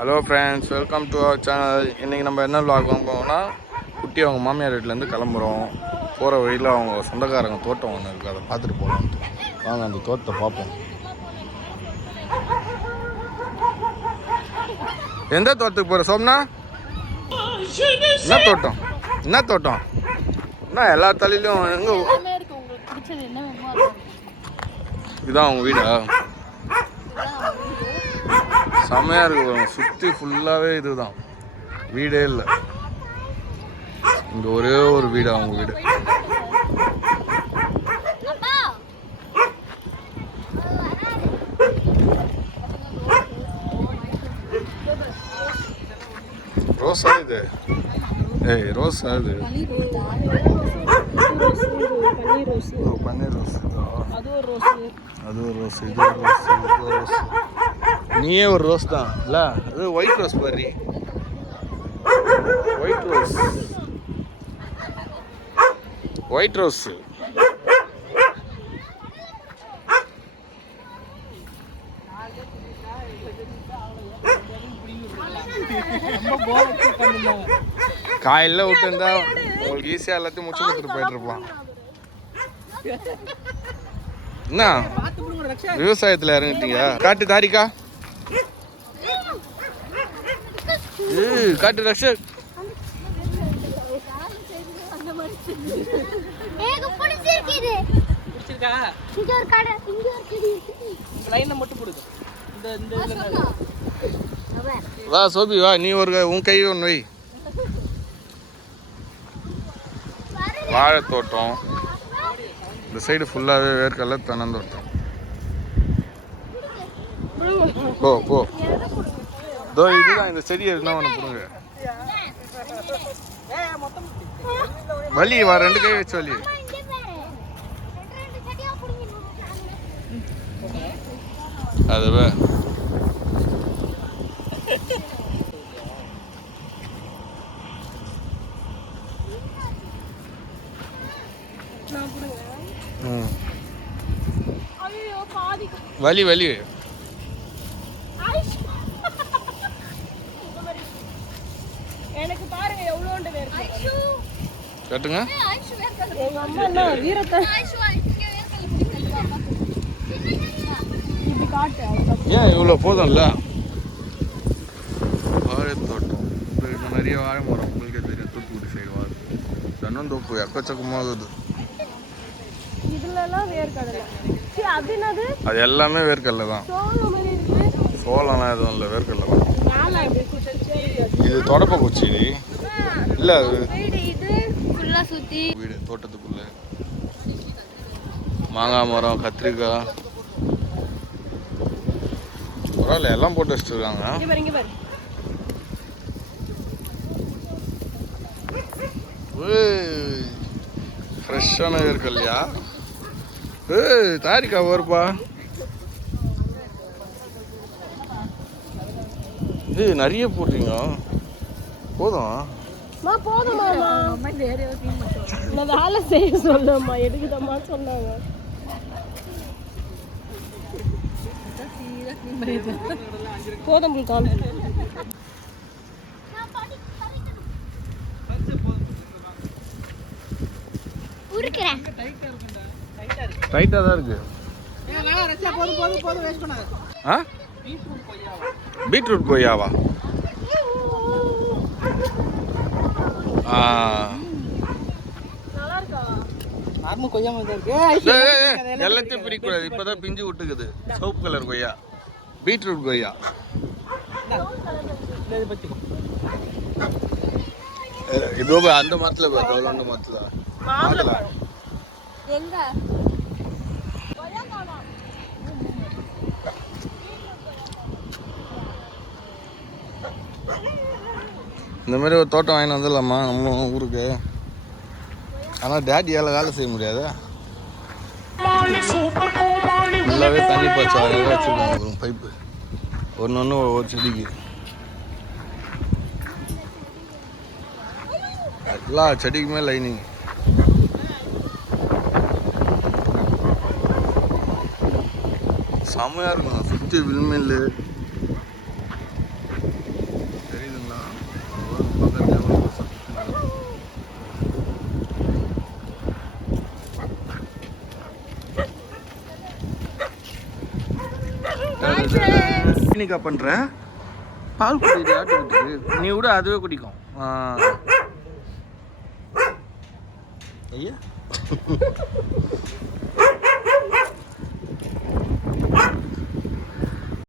Hello friends, welcome to our channel. இன்றைக்கி நம்ம என்ன விளாக் வாங்குவோம்னா, குட்டி அவங்க மாமியார் வீட்டிலேருந்து கிளம்புறோம். போகிற வழியில் அவங்க சொந்தக்காரங்க தோட்டம் ஒன்று இருக்குது, அதை பார்த்துட்டு போகலான்ட்டு. வாங்க அந்த தோட்டத்தை பார்ப்போம். எந்த தோட்டத்துக்கு போகிற சோம்னா? என்ன தோட்டம்? என்ன தோட்டம்? என்ன எல்லா தலையிலும் எங்கே? இதுதான் அவங்க வீடா? செம்மையாக இருக்கு. சுற்றி ஃபுல்லாகவே இதுதான், வீடே இல்லை. இங்கே ஒரே ஒரு வீடு, அவங்க வீடு. ரோஸா இது? ஏய், ரோஸா இது? பன்னீர் ரோஸ். அது ஒரு ரோஸ், இது ஒரு ரோஸ், இது ஒரு ரோஸ். நீயே ஒரு ரோஸ் தான் இல்லை? அது ஒயிட் ரோஸ் பாரு, ஒயிட் ரோஸ், ஒயிட் ரோஸ். காயில விட்டுருந்தா உங்களுக்கு ஈஸியாக எல்லாத்தையும் முடிச்சு கொடுத்துட்டு போயிட்டு இருப்பான். என்ன விவசாயத்தில் இறங்கிட்டீங்க? காட்டு தாரிக்கா, காட்டு ரக்ஷக். வா சோபி வா, நீ ஒரு உன் கை ஒன்று வை. வாழைத்தோட்டம் இந்த சைடு ஃபுல்லாகவே வேர்க்கடலை தென்னந்தோட்டம். போ போ, இதோ இதுதான் இந்த செடி. என்ன ஒன்று கொடுங்க, வலி வா, 2 கை வச்சு வலி. அதுவே வலி வலி. எனக்கு பாருங்க எவ்வளோண்டு வேர்க்கடலை கட்டுங்க. எங்க அம்மா என்ன வீரத்தை இப்படி காட்டு. ஏன் இவ்வளோ போதும்ல? வாழைத்தோட்டம் நிறைய வாழை மரம், உங்களுக்கே தெரியும். தூத்துக்குடி சைடு வாழை தென்னந்தோப்பு எக்கச்சக்கமாக இருக்குது. இதுலலாம் வேர்க்கடலை. அது எல்லாமே வேர்க்கடலை தான். சோளம்லாம் எதுவும் இல்லை, வேர்க்கடலை தான். இது தொடப்ப குச்சி இல்லை, வீடு தோட்டத்துக்குள்ள மாங்காய் மரம், கத்திரிக்காய், பரவாயில்ல எல்லாம் போட்டு வச்சுருக்காங்க. ஃப்ரெஷ்ஷான வேர்க்கடலையா? தாரிக்கா வருப்பா. இது நிறைய போடுறீங்க, போதும் போதும். வேலை செய்ய சொல்லம்மா, எடுக்குதம்மா சொன்னாங்க. போதும் டைட்டாக தான் இருக்கு. பீட்ரூட் கொய்யாவா? எல்லாத்தையும் பிரிக்கூடாது, இப்பதான் பிஞ்சு விட்டுக்குது. சோப்பு கலர் கொய்யா, பீட்ரூட் கொய்யா. இதோ அந்த மரத்துல பார்த்தா, அந்த மரத்துல இந்த மாதிரி ஒரு தோட்டம் வாங்கிட்டு வந்துடலாமா நம்ம ஊருக்கு? ஆனால் டேடியால் வேலை செய்ய முடியாது. ஃபுல்லாகவே தண்ணி பாய்ச்சி அழகாக வச்சுருக்காங்க பைப்பு, ஒன்று ஒரு செடிக்கு. எல்லா செடிக்குமே லைனிங். செம்மையாக இருக்கும். சுற்றி விண்மில் இன்னைக்கா பண்ணுற பால் குடிக்குது ஆட்டுக்குட்டிக்கு நீ விட அதுவே குடிக்கும் ஐயா